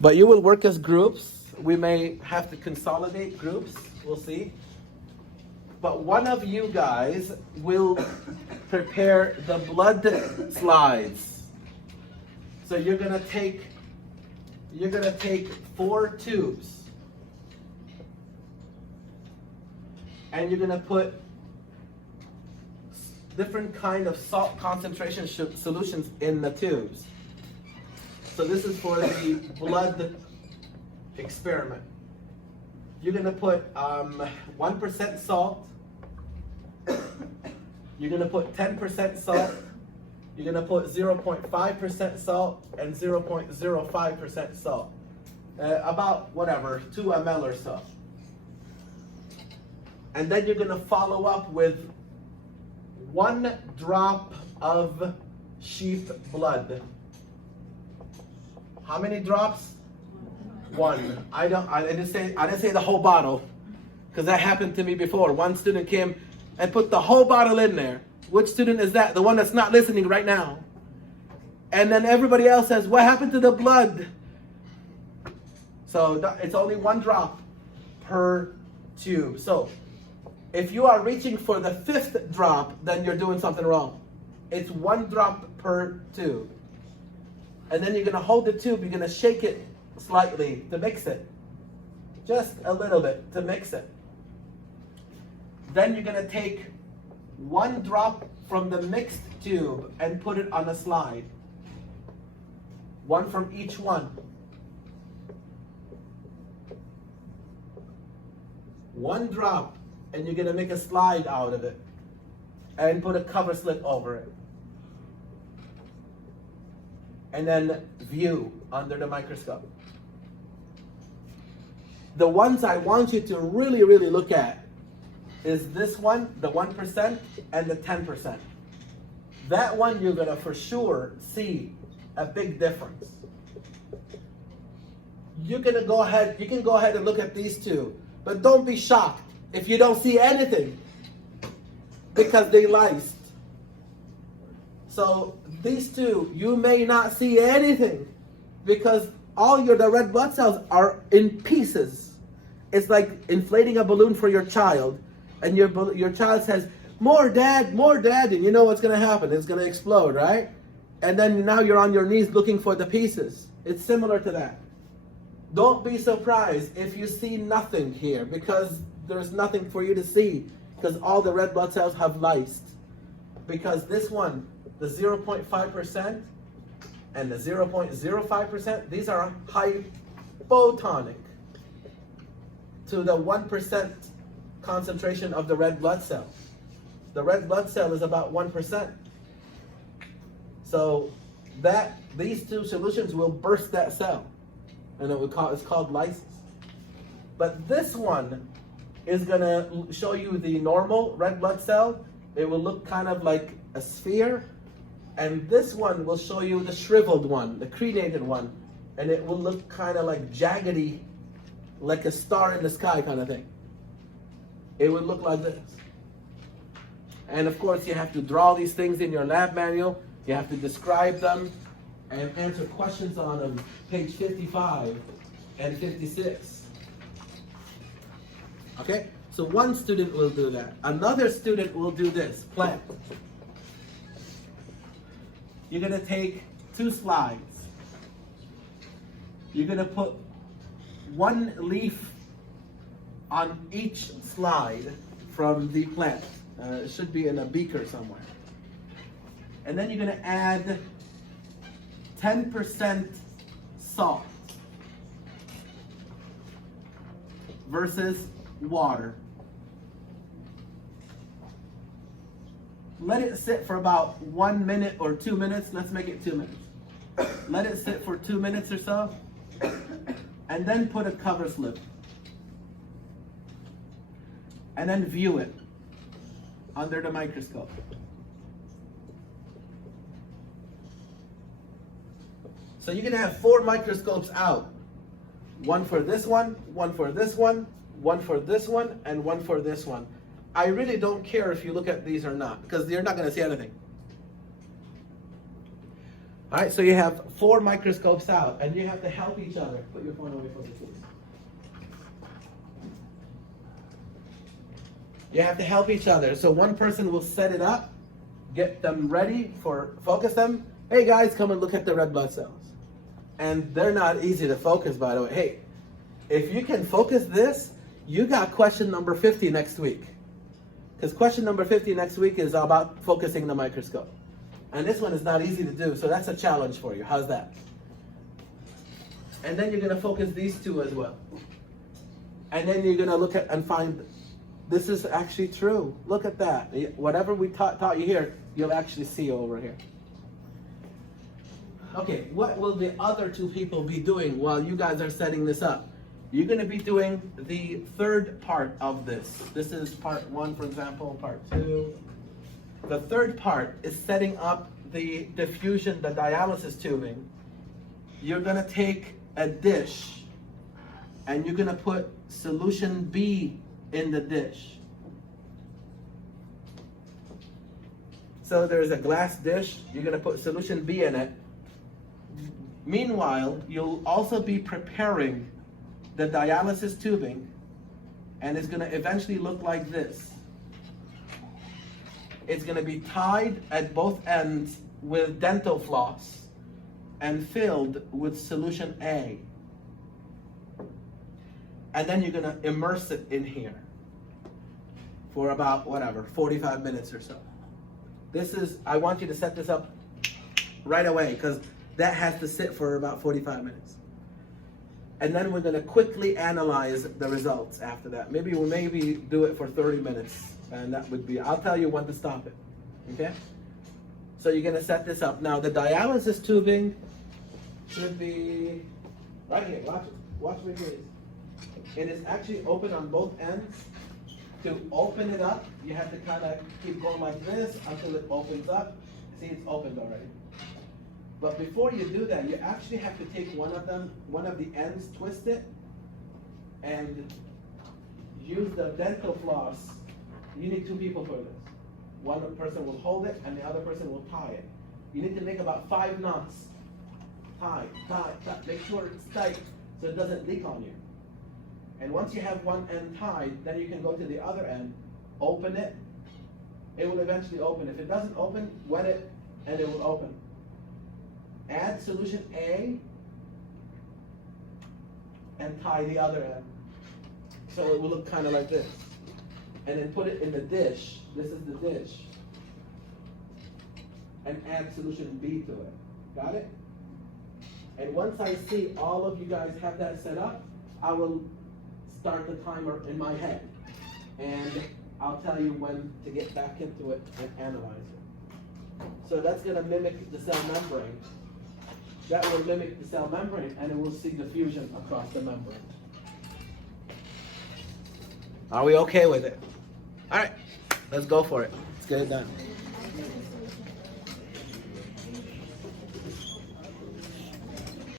But you will work as groups. We may have to consolidate groups. We'll see. But one of you guys will prepare the blood slides. So you're gonna take 4 tubes, and you're gonna put different kind of salt concentration solutions in the tubes. So this is for the blood experiment. You're gonna put 1% salt. You're gonna put 10% salt. You're gonna put 0.5% salt and 0.05% salt. About whatever, 2 ml or so. And then you're gonna follow up with 1 drop of sheep blood. How many drops? 1. I didn't say the whole bottle, because that happened to me before. One student came and put the whole bottle in there. Which student is that? The one that's not listening right now. And then everybody else says, what happened to the blood? So it's only 1 drop per tube. So if you are reaching for the 5th drop, then you're doing something wrong. It's 1 drop per tube. And then you're gonna hold the tube, you're gonna shake it slightly to mix it. Just a little bit to mix it. Then you're gonna take 1 drop from the mixed tube and put it on a slide. 1 from each one. 1 drop, and you're gonna make a slide out of it and put a cover slip over it. And then view under the microscope. The ones I want you to really, really look at is this one, the 1% and the 10%. That one you're gonna for sure see a big difference. You can go ahead and look at these two, but don't be shocked if you don't see anything, because they lysed. So these two, you may not see anything because the red blood cells are in pieces. It's like inflating a balloon for your child, and your child says, more dad, and you know what's gonna happen, it's gonna explode, right? And then now you're on your knees looking for the pieces. It's similar to that. Don't be surprised if you see nothing here, because there's nothing for you to see, because all the red blood cells have lysed. Because this one, the 0.5% and the 0.05%, these are hypotonic to the 1% concentration of the red blood cell. The red blood cell is about 1%. So these two solutions will burst that cell, and it's called lysis. But this one is gonna show you the normal red blood cell. It will look kind of like a sphere, and this one will show you the shriveled one, the crenated one, and it will look kind of like jaggedy, like a star in the sky kind of thing. It would look like this. And of course, you have to draw these things in your lab manual. You have to describe them and answer questions on them, page 55 and 56. Okay, so one student will do that. Another student will do this, plant. You're gonna take 2 slides. You're gonna put 1 leaf on each slide from the plant. It should be in a beaker somewhere. And then you're gonna add 10% salt versus water. Let it sit for about 1 minute or 2 minutes. Let's make it 2 minutes. Let it sit for 2 minutes or so, and then put a cover slip. And then view it under the microscope. So you're gonna have 4 microscopes out. 1 for this one, 1 for this one, 1 for this one, and 1 for this one. I really don't care if you look at these or not, because you're not gonna see anything. All right, so you have 4 microscopes out, and you have to help each other. Put your phone away from the tools. You have to help each other. So one person will set it up, get them ready for focus them. Hey guys, come and look at the red blood cells. And they're not easy to focus, by the way. Hey, if you can focus this, you got question number 50 next week. Because question number 50 next week is about focusing the microscope. And this one is not easy to do, so that's a challenge for you. How's that? And then you're going to focus these 2 as well. And then you're going to look at and find, this is actually true. Look at that. Whatever we taught you here, you'll actually see over here. Okay, what will the other 2 people be doing while you guys are setting this up? You're going to be doing the 3rd part of this. This is part 1, for example, part 2. The 3rd part is setting up the diffusion, the dialysis tubing. You're going to take a dish and you're going to put solution B in the dish. So there's a glass dish, you're going to put solution B in it. Meanwhile, you'll also be preparing the dialysis tubing, and it's going to eventually look like this. It's going to be tied at both ends with dental floss and filled with solution A. And then you're going to immerse it in here for about, 45 minutes or so. I want you to set this up right away, because that has to sit for about 45 minutes. And then we're going to quickly analyze the results after that. Maybe we'll do it for 30 minutes. And that would be, I'll tell you when to stop it. Okay? So you're going to set this up. Now the dialysis tubing should be right here. Watch it. Watch me please. It is actually open on both ends. To open it up, you have to kind of keep going like this until it opens up. See, it's opened already. But before you do that, you actually have to take one of the ends, twist it, and use the dental floss. You need 2 people for this. One person will hold it, and the other person will tie it. You need to make about 5 knots. Tie. Make sure it's tight so it doesn't leak on you. And once you have one end tied, then you can go to the other end, open it. It will eventually open. If it doesn't open, wet it, and it will open. Add solution A and tie the other end. So it will look kind of like this. And then put it in the dish. This is the dish. And add solution B to it. Got it? And once I see all of you guys have that set up, I will start the timer in my head. And I'll tell you when to get back into it and analyze it. So that's going to mimic the cell membrane. That will mimic the cell membrane, and it will see diffusion across the membrane. Are we okay with it? All right, let's go for it. Let's get it done.